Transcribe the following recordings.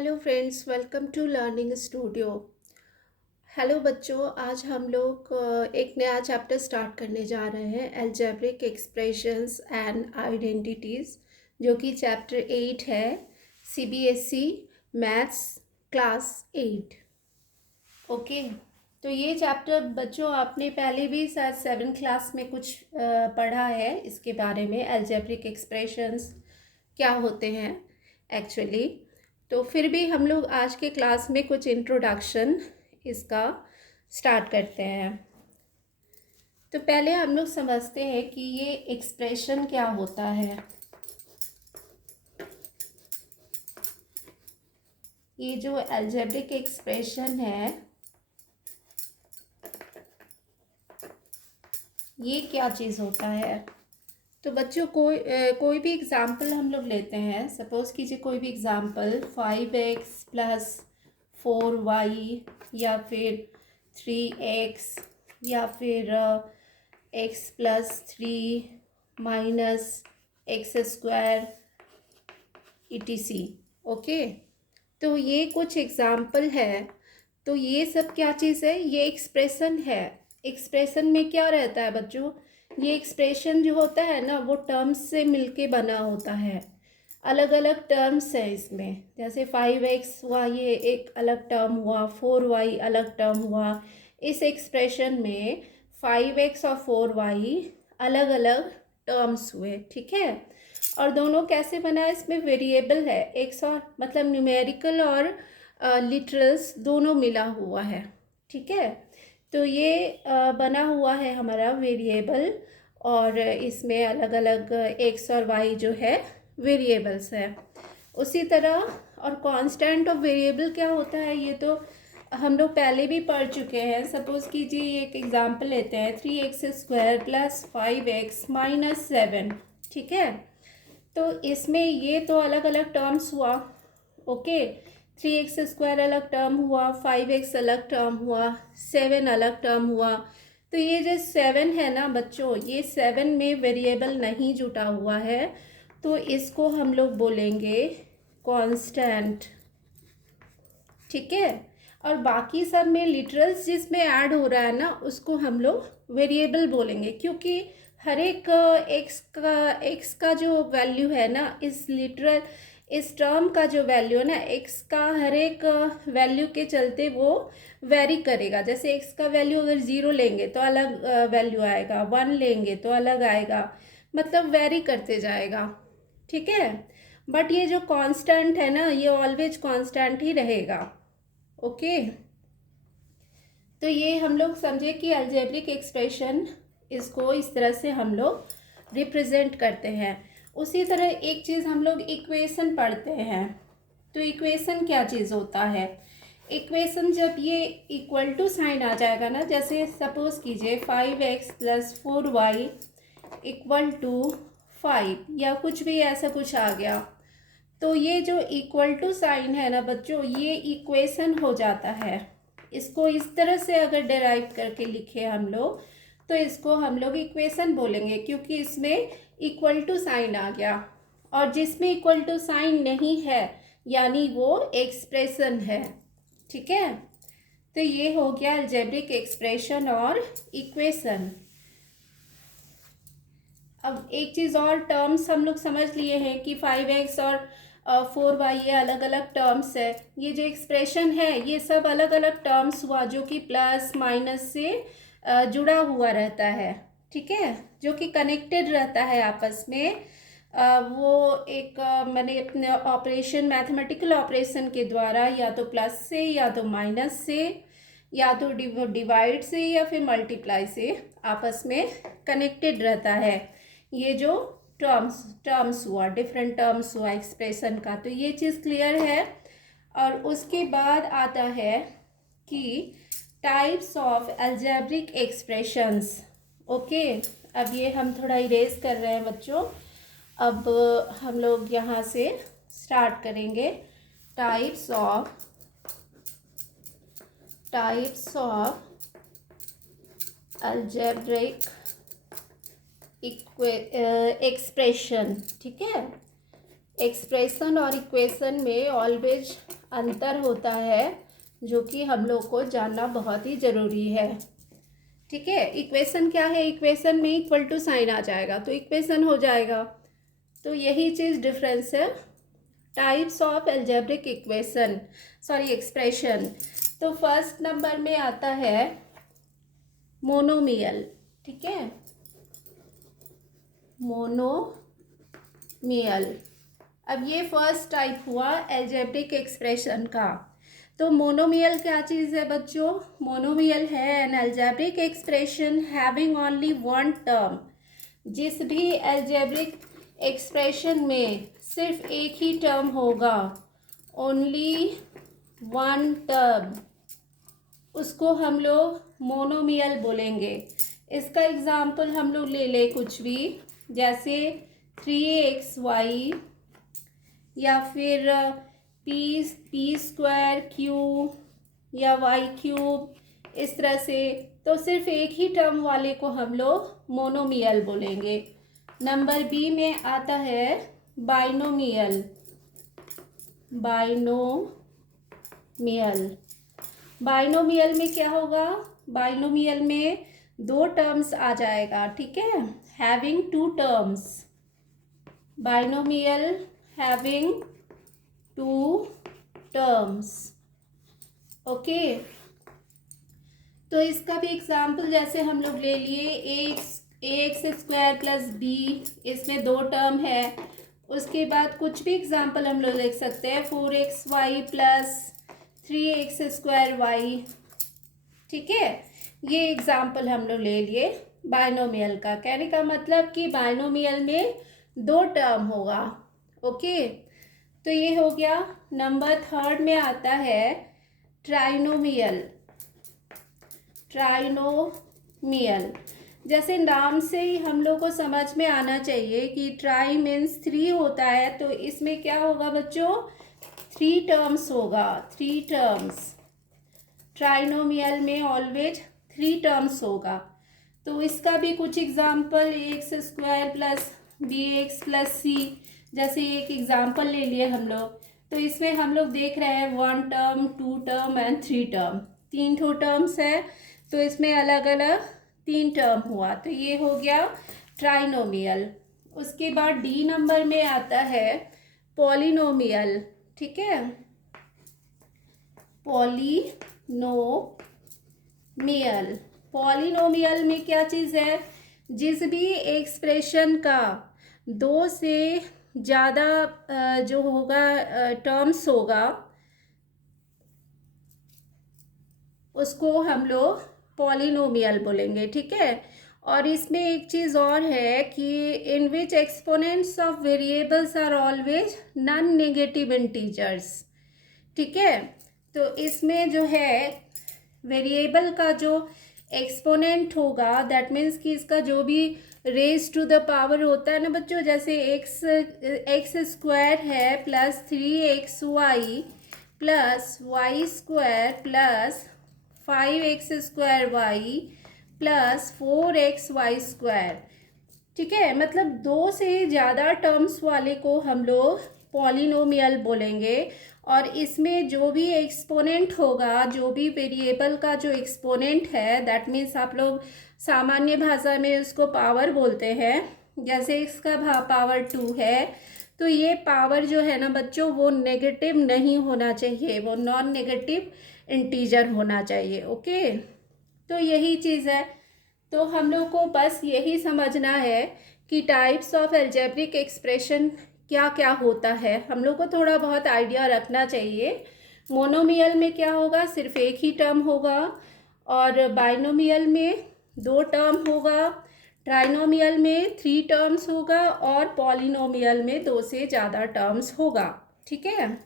Hello friends, welcome to learning studio. Hello बच्चों, आज हम लोग एक नया चैप्टर स्टार्ट करने जा रहे हैं, अलजेब्रिक एक्सप्रेशंस एंड आइडेंटिटीज़, जो कि चैप्टर 8 है, सीबीएसई मैथ्स क्लास 8। ओके, तो ये चैप्टर बच्चों आपने पहले भी शायद 7 क्लास में कुछ पढ़ा है इसके बारे में, अलजेब्रिक एक्सप्रेशंस क्या होते हैं एक्चुअली। तो फिर भी हम लोग आज के क्लास में कुछ इंट्रोडक्शन इसका स्टार्ट करते हैं। तो पहले हम लोग समझते हैं कि ये एक्सप्रेशन क्या होता है। ये जो अलजेब्रिक एक्सप्रेशन है, ये क्या चीज़ होता है। तो बच्चों कोई भी एग्ज़ाम्पल हम लोग लेते हैं। सपोज़ कीजिए कोई भी एग्ज़ाम्पल 5x प्लस 4y या फिर 3x या फिर x plus 3 minus x square etc। Okay, तो ये कुछ एग्ज़ाम्पल है। तो ये सब क्या चीज़ है, ये एक्सप्रेशन है। एक्सप्रेशन में क्या रहता है बच्चों, ये एक्सप्रेशन जो होता है ना, वो टर्म्स से मिलके बना होता है। अलग अलग टर्म्स है इसमें, जैसे 5x हुआ, ये एक अलग टर्म हुआ, 4y अलग टर्म हुआ। इस एक्सप्रेशन में 5x और 4y अलग अलग टर्म्स हुए, ठीक है। और दोनों कैसे बना है, इसमें वेरिएबल है, एक्स और मतलब न्यूमेरिकल और लिटरल्स दोनों मिला हुआ है, ठीक है। तो ये बना हुआ है हमारा वेरिएबल, और इसमें अलग अलग एक्स और वाई जो है वेरिएबल्स है। उसी तरह और कांस्टेंट ऑफ वेरिएबल क्या होता है, ये तो हम लोग पहले भी पढ़ चुके हैं। सपोज़ कीजिए एक एग्जांपल लेते हैं, 3x² प्लस 5x माइनस 7, ठीक है। तो इसमें ये तो अलग अलग टर्म्स हुआ, ओके। 3x² अलग टर्म हुआ, 5x अलग टर्म हुआ, 7 अलग टर्म हुआ। तो ये जो 7 है ना बच्चों, ये 7 में वेरिएबल नहीं जुटा हुआ है, तो इसको हम लोग बोलेंगे कांस्टेंट, ठीक है। और बाकी सब में लिटरल्स जिसमें ऐड हो रहा है ना, उसको हम लोग वेरिएबल बोलेंगे, क्योंकि हर एक एक्स का जो वैल्यू है ना, इस टर्म का जो वैल्यू है ना, एक्स का हर एक वैल्यू के चलते वो वेरी करेगा। जैसे एक्स का वैल्यू अगर 0 लेंगे तो अलग वैल्यू आएगा, 1 लेंगे तो अलग आएगा, मतलब वेरी करते जाएगा, ठीक है। बट ये जो कांस्टेंट है ना, ये ऑलवेज कांस्टेंट ही रहेगा, ओके। तो ये हम लोग समझे कि अलजेब्रिक एक्सप्रेशन, इसको इस तरह से हम लोग रिप्रेजेंट करते हैं। उसी तरह एक चीज़ हम लोग इक्वेशन पढ़ते हैं। तो इक्वेशन क्या चीज़ होता है, इक्वेशन जब ये इक्वल टू साइन आ जाएगा ना, जैसे सपोज कीजिए 5x plus 4y equal to 5 या कुछ भी ऐसा कुछ आ गया, तो ये जो इक्वल टू साइन है ना बच्चों, ये इक्वेशन हो जाता है। इसको इस तरह से अगर डेराइव करके लिखे हम लोग, तो इसको हम लोग इक्वेशन बोलेंगे, क्योंकि इसमें इक्वल टू साइन आ गया। और जिसमें इक्वल टू साइन नहीं है, यानी वो एक्सप्रेशन है, ठीक है। तो ये हो गया अलजेब्रिक एक्सप्रेशन और इक्वेशन। अब एक चीज़ और, टर्म्स हम लोग समझ लिए हैं कि 5x और 4y ये अलग अलग टर्म्स है। ये जो एक्सप्रेशन है, ये सब अलग अलग टर्म्स हुआ, जो कि प्लस माइनस से जुड़ा हुआ रहता है, ठीक है, जो कि कनेक्टेड रहता है आपस में। वो एक मैंने अपने ऑपरेशन, मैथमेटिकल ऑपरेशन के द्वारा, या तो प्लस से या तो माइनस से या तो डिवाइड से या फिर मल्टीप्लाई से आपस में कनेक्टेड रहता है। ये जो टर्म्स हुआ, डिफरेंट टर्म्स हुआ एक्सप्रेशन का, तो ये चीज़ क्लियर है। और उसके बाद आता है कि types of algebraic expressions, okay. अब ये हम थोड़ा इरेज कर रहे हैं बच्चों। अब हम लोग यहाँ से स्टार्ट करेंगे, टाइप्स ऑफ अलजेब्रिक एक्सप्रेशन, ठीक है। एक्सप्रेशन और इक्वेशन में ऑलवेज अंतर होता है जो कि हम लोग को जानना बहुत ही ज़रूरी है। ठीक है, इक्वेशन क्या है, इक्वेशन में इक्वल टू साइन आ जाएगा तो इक्वेशन हो जाएगा। तो यही चीज़ डिफरेंस है types of algebraic equation, sorry expression. तो फर्स्ट नंबर में आता है मोनोमियल। ठीक है, मोनोमियल। अब ये फर्स्ट टाइप हुआ एल्जेब्रिक एक्सप्रेशन का। तो मोनोमियल क्या चीज़ है बच्चों? मोनोमियल है an algebraic expression having only one term. जिस भी एल्जेब्रिक एक्सप्रेशन में सिर्फ एक ही टर्म होगा, ओनली वन टर्म, उसको हम लोग मोनोमियल बोलेंगे। इसका एग्जाम्पल हम लोग ले ले कुछ भी, जैसे 3xy या फिर पी स्क्वायर क्यू या वाई क्यूब, इस तरह से। तो सिर्फ एक ही टर्म वाले को हम लोग मोनोमियल बोलेंगे। नंबर बी में आता है बाइनोमियल। बाइनोमियल, बाइनोमियल में क्या होगा? बाइनोमियल में दो टर्म्स आ जाएगा। ठीक है, having two terms, binomial having two terms. Okay, तो इसका भी एग्जाम्पल जैसे हम लोग ले लिए एक्स स्क्वायर प्लस बी, इसमें दो टर्म है। उसके बाद कुछ भी एग्जाम्पल हम लोग लिख सकते हैं 4xy प्लस 3x² y। ठीक है, ये एग्जाम्पल हम लोग ले लिए बाइनोमियल का। कहने का मतलब कि बाइनोमियल में दो टर्म होगा। ओके, तो ये हो गया। नंबर थर्ड में आता है ट्राइनोमियल। ट्राइनोमियल, जैसे नाम से ही हम लोग को समझ में आना चाहिए कि ट्राई मीन्स 3 होता है। तो इसमें क्या होगा बच्चों? 3 टर्म्स होगा, 3 टर्म्स। ट्राइनोमियल में ऑलवेज 3 टर्म्स होगा। तो इसका भी कुछ example x² plus bx plus c, जैसे एक एग्जाम्पल ले लिए हम लोग। तो इसमें हम लोग देख रहे हैं 1 टर्म, 2 टर्म एंड 3 टर्म, 3 ठो टर्म्स है। तो इसमें अलग अलग 3 टर्म हुआ, तो ये हो गया ट्राइनोमियल। उसके बाद डी नंबर में आता है पॉलिनोमियल। ठीक है, पॉलिनोमियल। पॉलिनोमियल में क्या चीज़ है? जिस भी एक्सप्रेशन का 2 से ज़्यादा जो होगा टर्म्स होगा, उसको हम लोग पॉलिनोमियल बोलेंगे। ठीक है, और इसमें एक चीज़ और है कि in which exponents of variables are always non negative integers. ठीक है, तो इसमें जो है वेरिएबल का जो एक्सपोनेंट होगा, दैट मीन्स कि इसका जो भी रेज टू द पावर होता है ना बच्चों, जैसे एक्स स्क्वायर है plus 3xy plus y square plus 5x² y plus 4xy²। ठीक है, मतलब 2 से ज़्यादा टर्म्स वाले को हम लोग पॉलिनोमियल बोलेंगे। और इसमें जो भी एक्सपोनेंट होगा, जो भी वेरिएबल का जो एक्सपोनेंट है, दैट मीन्स आप लोग सामान्य भाषा में उसको पावर बोलते हैं। जैसे इसका पावर 2 है, तो ये पावर जो है ना बच्चों, वो नेगेटिव नहीं होना चाहिए, वो नॉन नेगेटिव इंटीजर होना चाहिए। ओके, तो यही चीज़ है। तो हम लोग को बस यही समझना है कि टाइप्स ऑफ एल्जेब्रिक एक्सप्रेशन क्या क्या होता है, हम लोग को थोड़ा बहुत आइडिया रखना चाहिए। मोनोमियल में क्या होगा? सिर्फ एक ही टर्म होगा। और बाइनोमियल में 2 टर्म होगा। ट्राइनोमियल में 3 टर्म्स होगा। और पॉलिनोमियल में 2 से ज़्यादा टर्म्स होगा। ठीक है,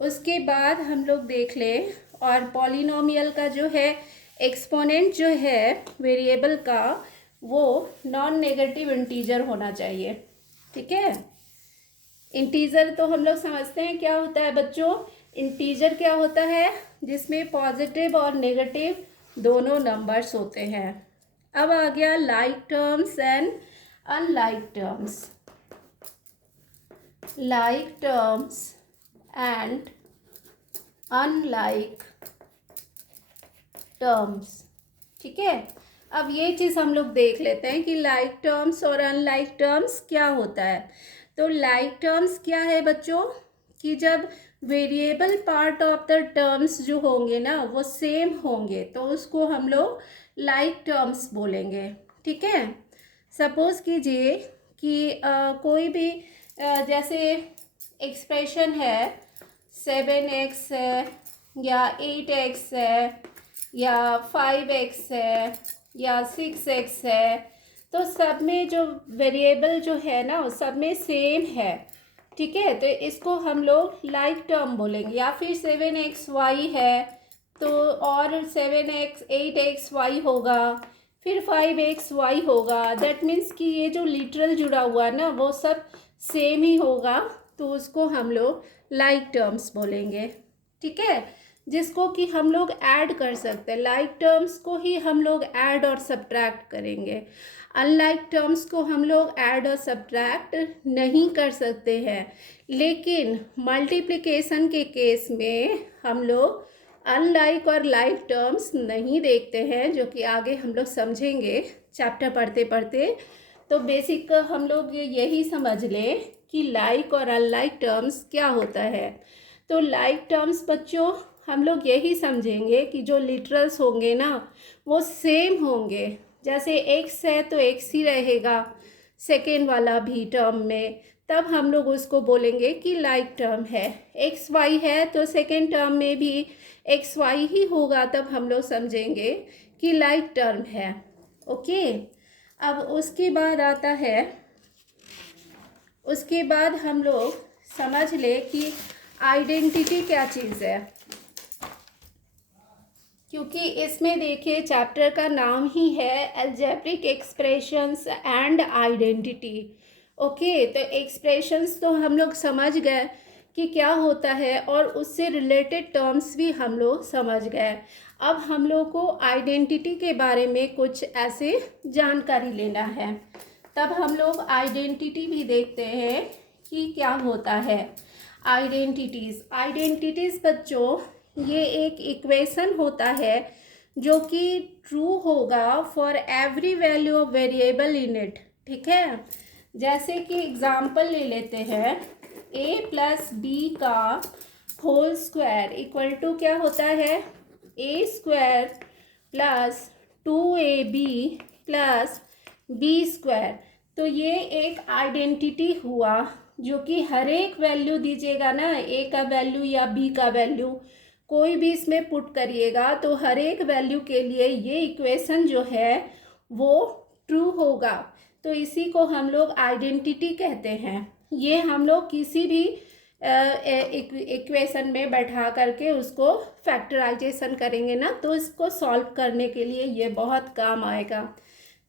उसके बाद हम लोग देख लें, और पॉलिनोमियल का जो है एक्सपोनेंट जो है वेरिएबल का, वो नॉन नेगेटिव इंटीजर होना चाहिए। ठीक है, इंटीजर तो हम लोग समझते हैं क्या होता है बच्चों। इंटीजर क्या होता है? जिसमें पॉजिटिव और नेगेटिव दोनों नंबर्स होते हैं। अब आ गया like terms and unlike terms. Like terms and unlike terms. ठीक है, अब ये चीज़ हम लोग देख लेते हैं कि लाइक टर्म्स और अनलाइक टर्म्स क्या होता है। तो लाइक टर्म्स क्या है बच्चों, कि जब variable part of the terms जो होंगे ना वो सेम होंगे तो उसको हम लोग लाइक टर्म्स बोलेंगे। ठीक है, सपोज कीजिए कि कोई भी जैसे एक्सप्रेशन है 7x है या 8x है या 5x है या 6x है, तो सब में जो वेरिएबल जो है ना सब में सेम है। ठीक है, तो इसको हम लोग लाइक टर्म बोलेंगे। या फिर 7xy है तो और 7x 8xy होगा, फिर 5xy होगा। दैट मीन्स कि ये जो लिटरल जुड़ा हुआ ना वो सब सेम ही होगा, तो उसको हम लोग लाइक टर्म्स बोलेंगे। ठीक है, जिसको कि हम लोग ऐड कर सकते हैं। लाइक टर्म्स को ही हम लोग ऐड और सब्ट्रैक्ट करेंगे। अनलाइक टर्म्स को हम लोग ऐड और सब्ट्रैक्ट नहीं कर सकते हैं, लेकिन मल्टीप्लिकेशन के केस में हम लोग अनलाइक और लाइक टर्म्स नहीं देखते हैं, जो कि आगे हम लोग समझेंगे चैप्टर पढ़ते पढ़ते। तो बेसिक हम लोग यही समझ लें कि लाइक और अनलाइक टर्म्स क्या होता है। तो लाइक टर्म्स बच्चों हम लोग यही समझेंगे कि जो लिटरल्स होंगे ना वो सेम होंगे। जैसे एक्स है तो एक्स ही रहेगा सेकेंड वाला भी टर्म में, तब हम लोग उसको बोलेंगे कि लाइक टर्म है। एक्स वाई है तो सेकेंड टर्म में भी एक्स वाई ही होगा, तब हम लोग समझेंगे कि लाइक टर्म है। ओके, अब उसके बाद आता है, उसके बाद हम लोग समझ ले कि आइडेंटिटी क्या चीज़ है, क्योंकि इसमें देखिए चैप्टर का नाम ही है algebraic expressions and identity. Okay, तो एक्सप्रेशंस तो हम लोग समझ गए कि क्या होता है और उससे रिलेटेड टर्म्स भी हम लोग समझ गए। अब हम लोग को आइडेंटिटी के बारे में कुछ ऐसे जानकारी लेना है, तब हम लोग आइडेंटिटी भी देखते हैं कि क्या होता है। आइडेंटिटीज़ बच्चों ये एक इक्वेशन होता है जो कि ट्रू होगा for every value of variable in it. ठीक है, जैसे कि एग्जांपल ले लेते हैं, a प्लस बी का होल स्क्वायर इक्वल टू क्या होता है, a square plus 2ab plus b square. तो ये एक आइडेंटिटी हुआ जो कि हर एक वैल्यू दीजिएगा ना, a का वैल्यू या b का वैल्यू कोई भी इसमें पुट करिएगा तो हर एक वैल्यू के लिए ये इक्वेशन जो है वो ट्रू होगा। तो इसी को हम लोग आइडेंटिटी कहते हैं। ये हम लोग किसी भी इक्वेशन में बैठा करके उसको फैक्टराइजेशन करेंगे ना तो इसको सॉल्व करने के लिए ये बहुत काम आएगा।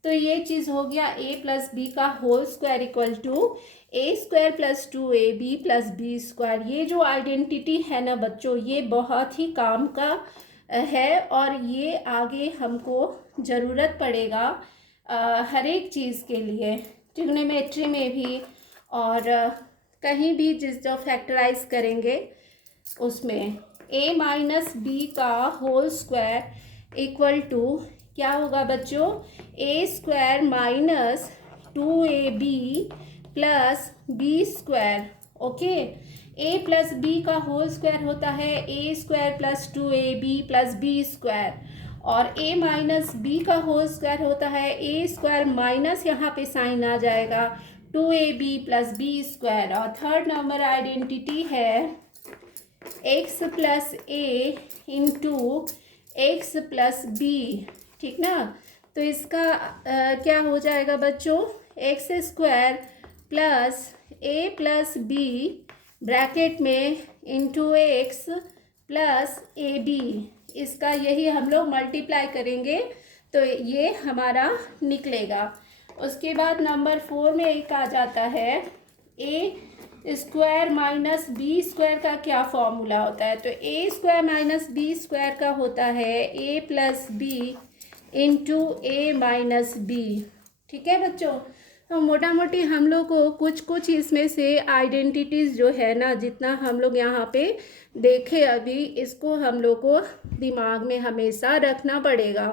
तो ये चीज़ हो गया a प्लस बी का whole square equal to a square plus 2ab plus b square. ये जो आइडेंटिटी है ना बच्चों ये बहुत ही काम का है और ये आगे हमको ज़रूरत पड़ेगा हर एक चीज़ के लिए, ट्रिग्नोमेट्री में भी और कहीं भी जिस जो फैक्टराइज करेंगे उसमें। a माइनस बी का होल स्क्वायर इक्वल टू क्या होगा बच्चों, a square minus 2ab plus b square. Okay, a plus b का होल स्क्वायर होता है a square plus 2ab plus b square, और a माइनस बी का होल स्क्वायर होता है a स्क्वायर माइनस यहाँ पे साइन आ जाएगा 2ab प्लस बी स्क्वायर। और थर्ड नंबर आइडेंटिटी है x plus a into x plus b. ठीक ना, तो इसका क्या हो जाएगा बच्चों, x square plus a plus b bracket में into x plus a b. इसका यही हम लोग मल्टीप्लाई करेंगे तो ये हमारा निकलेगा। उसके बाद नंबर 4 में एक आ जाता है ए स्क्वायर माइनस बी स्क्वायर का क्या फॉर्मूला होता है। तो ए स्क्वायर माइनस बी स्क्वायर का होता है ए प्लस बी इंटू ए माइनस बी। ठीक है बच्चों, तो मोटा मोटी हम लोग को कुछ कुछ इसमें से आइडेंटिटीज़ जो है ना, जितना हम लोग यहाँ पे देखे अभी, इसको हम लोग को दिमाग में हमेशा रखना पड़ेगा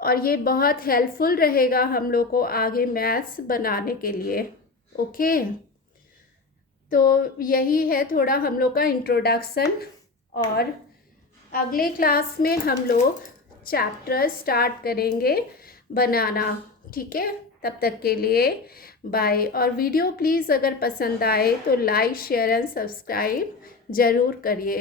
और ये बहुत हेल्पफुल रहेगा हम लोग को आगे मैथ्स बनाने के लिए। ओके, तो यही है थोड़ा हम लोग का इंट्रोडक्शन, और अगले क्लास में हम लोग चैप्टर स्टार्ट करेंगे बनाना। ठीक है, तब तक के लिए बाय। और वीडियो प्लीज़ अगर पसंद आए तो लाइक शेयर एंड सब्सक्राइब ज़रूर करिए।